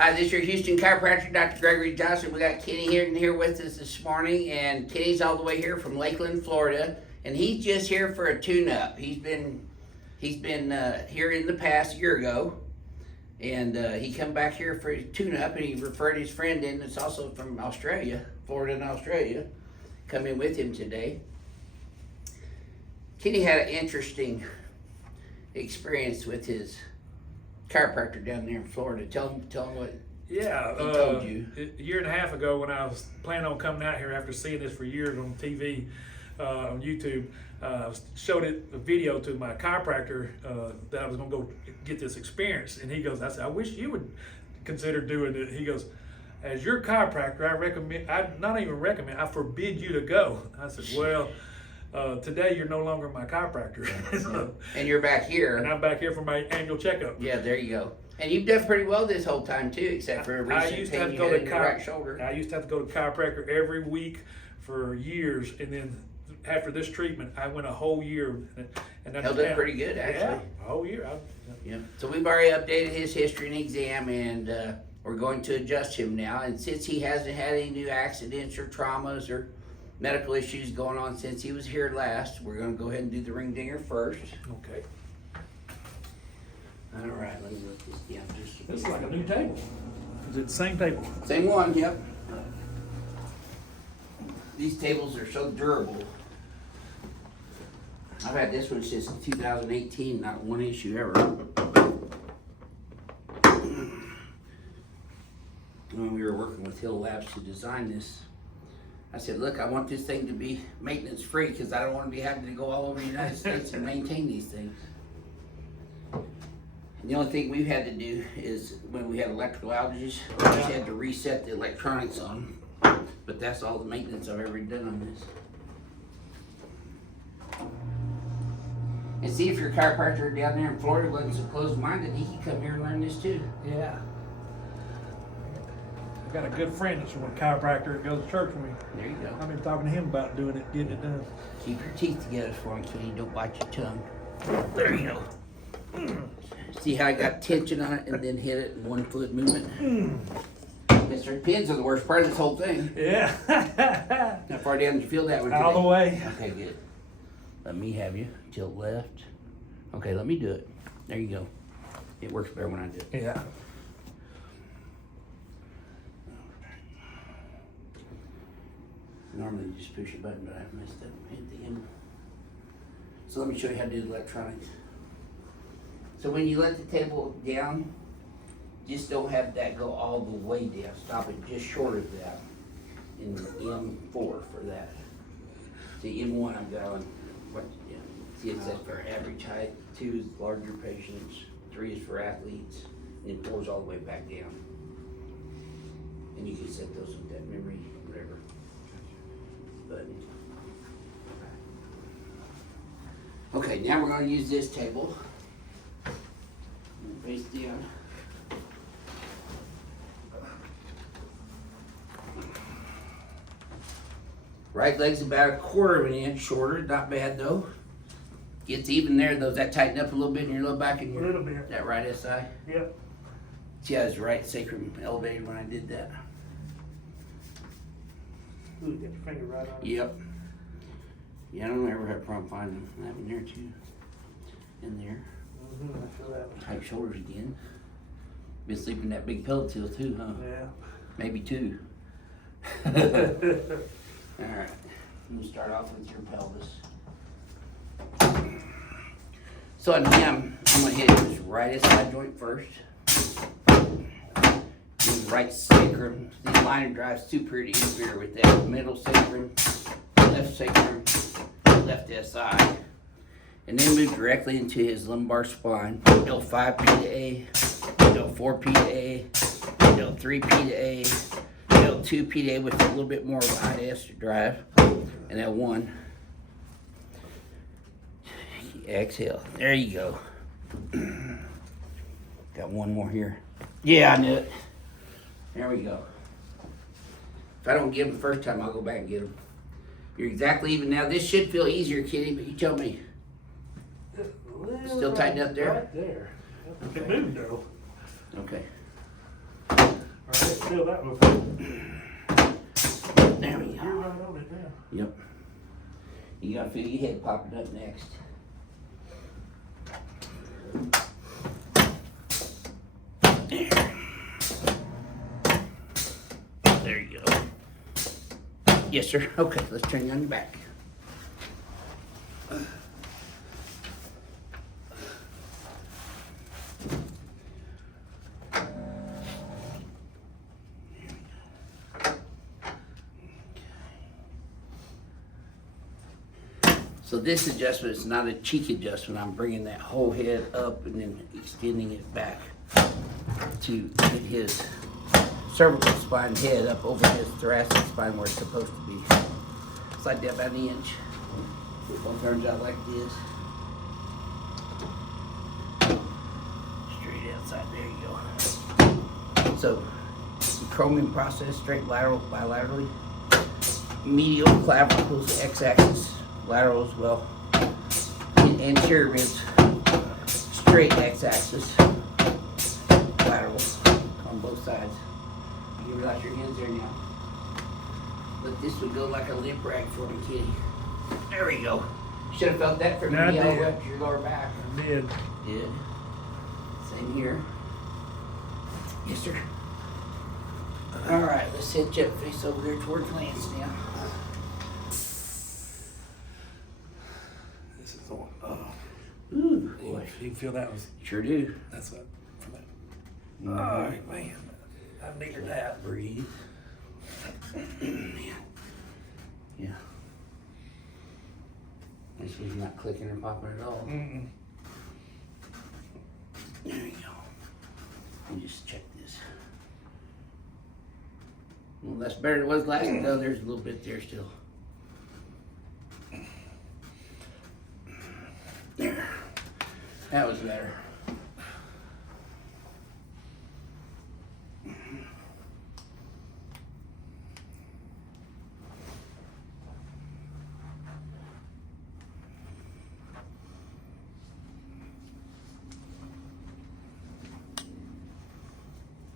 Hi, this is your Houston chiropractor, Dr. Gregory Johnson. We got Kenny here with us this morning, and Kenny's all the way here from Lakeland, Florida, and he's just here for a tune-up. He's been here in the past, a year ago, and he come back here for a tune-up, and he referred his friend in that's also from Australia, Florida and Australia, come in with him today. Kenny had an interesting experience with his chiropractor down there in Florida. Tell him what he told you. A year and a half ago, when I was planning on coming out here after seeing this for years on TV, on YouTube, showed a video to my chiropractor that I was going to go get this experience. And he goes, I said, I wish you would consider doing it. He goes, as your chiropractor, I forbid you to go. I said, well, today you're no longer my chiropractor. So, and you're back here. And I'm back here for my annual checkup. Yeah, there you go. And you've done pretty well this whole time too, except for a recent pain you had in your right shoulder. I used to have to go to chiropractor every week for years, and then after this treatment, I went a whole year. And held up pretty good, actually. Yeah, a whole year. Yeah. So we've already updated his history and exam, and we're going to adjust him now. And since he hasn't had any new accidents or traumas or medical issues going on since he was here last, we're going to go ahead and do the ring dinger first. Okay. All right, let me look this down just a bit. This is like a new table. Is it the same table? Same one, yep. These tables are so durable. I've had this one since 2018, not one issue ever. When we were working with Hill Labs to design this, I said, look, I want this thing to be maintenance free because I don't want to be having to go all over the United States and maintain these things. And the only thing we've had to do is when we had electrical outages, we just had to reset the electronics on them. But that's all the maintenance I've ever done on this. And see, if your chiropractor down there in Florida wasn't so closed-minded, he could come here and learn this too. Yeah. I got a good friend that's from a chiropractor that goes to church with me. There you go. I've been talking to him about doing it, getting it done. Keep your teeth together for him so you don't bite your tongue. There you go. See how I got tension on it and then hit it in one foot movement? Mr. Pins are the worst part of this whole thing. Yeah. How far down did you feel that one today? All the way. Okay, good. Let me have you. Tilt left. Okay, let me do it. There you go. It works better when I do it. Yeah. Normally you just push a button, but I messed up and hit the end. So let me show you how to do the electronics. So when you let the table down, just don't have that go all the way down. Stop it just short of that. In M4 for that. See, M1 I'm going. See, it says for average height. 2 is larger patients. 3 is for athletes. And 4 is all the way back down. And you can set those with that memory, whatever button. Okay, now we're going to use this table. Face down. Right leg's about 1/4 of an inch shorter, not bad though. Gets even there though. Does that tighten up a little bit in your low back and your little bit. That right SI? Yep. See how his right sacrum elevated when I did that? Ooh, get your finger right on it. Yep. Yeah, I don't ever have a problem finding them. I have in there too. In there. I feel that one. Tight shoulders again. Been sleeping in that big pillow till too, huh? Yeah. Maybe 2. All right. We'll start off with your pelvis. So on him, I'm gonna hit his right side joint first. His right sacrum. The liner drive's super to interfere with that. Middle sacrum, left sacrum, left SI. And then move directly into his lumbar spine. L5 P to A, L4 P to A, L3 P to A, L2 P to A with a little bit more of a IS drive, and L1. Exhale. There you go. Got one more here. Yeah, I knew it. There we go. If I don't get him the first time, I'll go back and get him. You're exactly even now. This should feel easier, Kitty, but you tell me. Still tightened up there? Right there. Okay. It moved though. Okay. feel that before. There we You're go. right on it now. Yep. You gotta feel your head popping up next. There you go. Yes, sir. Okay, let's turn you on your back. So this adjustment is not a cheek adjustment. I'm bringing that whole head up and then extending it back to get his cervical spine head up over his thoracic spine where it's supposed to be. It's like that about an inch. This one turns out like this. Straight outside, there you go. So, the chromium process, straight lateral, bilaterally. Medial clavicles, x-axis, lateral as well. And anterior ribs, straight x-axis, lateral on both sides. You can relax your hands there now. But this would go like a limp rag for me, kitty. There we go. Should have felt that from I me all did. up to your lower back. I did. Good. Same here. Yes, sir. All right, let's hit jet face over there towards Lance now. This is the one. Oh. Ooh, boy. You can feel that was. Sure do. That's what. From that. Oh, man. I've needed that. Breathe. Man. Yeah. This one's not clicking or popping at all. Mm-mm. There you go. Let me just check this. Well, that's better than it was last time. No, there's a little bit there still. There. That was better.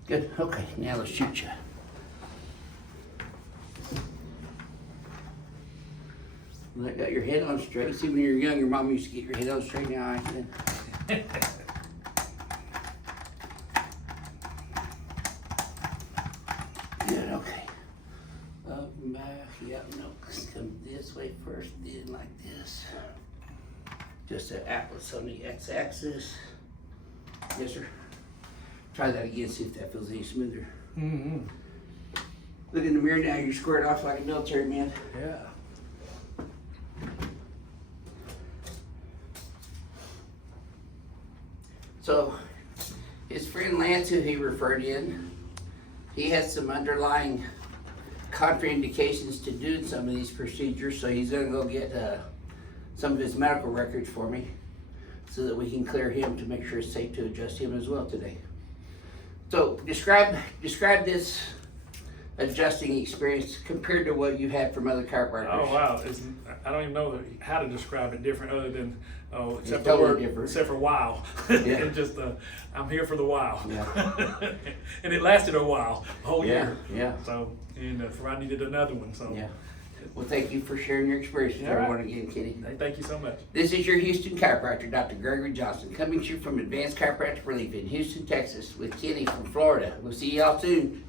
Good. Okay, now let's shoot you. Well, that got your head on straight. See, when you were young, your mom used to get your head on straight. Now I can. Good. Okay. Up and back. Yep. No. Come this way first. Then like this. Just an atlas on the x-axis. Yes, sir. Try that again, see if that feels any smoother. Mm-hmm. Look in the mirror now, you're squared off like a military man. Yeah. So, his friend Lance, who he referred in, he has some underlying contraindications to doing some of these procedures, so he's gonna go get some of his medical records for me so that we can clear him to make sure it's safe to adjust him as well today. So describe this adjusting experience compared to what you've had from other chiropractors. Oh wow! I don't even know how to describe it different other than except totally for different. except for wow. Yeah. And just I'm here for the wow. Yeah. And it lasted a while, a whole Yeah, year. yeah. So I needed another one. So Yeah. Well, thank you for sharing your experience with All right. everyone again, Kenny. Hey, thank you so much. This is your Houston chiropractor, Dr. Gregory Johnson, coming to you from Advanced Chiropractic Relief in Houston, Texas, with Kenny from Florida. We'll see y'all soon.